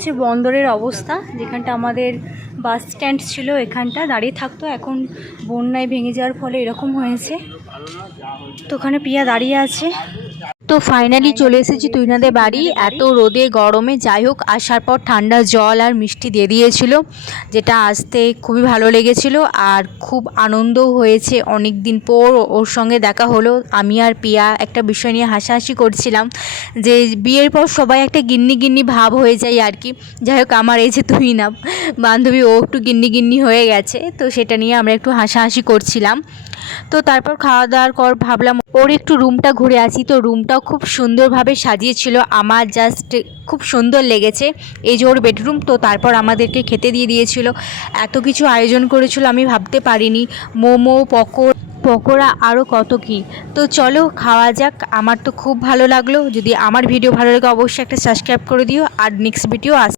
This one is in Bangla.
হচ্ছে বন্দরের অবস্থা, যেখানটা আমাদের বাস স্ট্যান্ড ছিল, এখানটা দাঁড়িয়ে থাকতো, এখন বন্যায় ভেঙে যাওয়ার ফলে এরকম হয়েছে। তো ওখানে পিয়া দাঁড়িয়ে আছে। তো ফাইনালি চলে এসেছি তুইনাদের বাড়ি। এত রোদে গরমে যাই হোক আসার পর ঠান্ডা জল আর মিষ্টি দিয়ে দিয়েছিল, যেটা আসতে খুবই ভালো লেগেছিল আর খুব আনন্দও হয়েছে। অনেক দিন পর ওর সঙ্গে দেখা হলো। আমি আর পিয়া একটা বিষয় নিয়ে হাসাহাসি করছিলাম যে বিয়ের পর সবাই একটা গিন্নি গিন্নি ভাব হয়ে যায় আর কি। যাই হোক আমার এই যে তুহিনা বান্ধবী, ও একটু গিন্নি গিন্নি হয়ে গেছে, তো সেটা নিয়ে আমরা একটু হাসাহাসি করছিলাম। তো তারপর খাওয়া দাওয়ার পর ভাবলাম ওর একটু রুমটা ঘুরে আসি। তো রুমটাও খুব সুন্দরভাবে সাজিয়েছিল, আমার জাস্ট খুব সুন্দর লেগেছে। এই যে ওর বেডরুম। তো তারপর আমাদেরকে খেতে দিয়ে দিয়েছিল, এত কিছু আয়োজন করেছিল আমি ভাবতে পারিনি। মোমো, পকোড়া আরও কত কি। তো চলো খাওয়া যাক। আমার তো খুব ভালো লাগলো। যদি আমার ভিডিও ভালো লাগে অবশ্যই একটা সাবস্ক্রাইব করে দিও, আর নেক্সট ভিডিও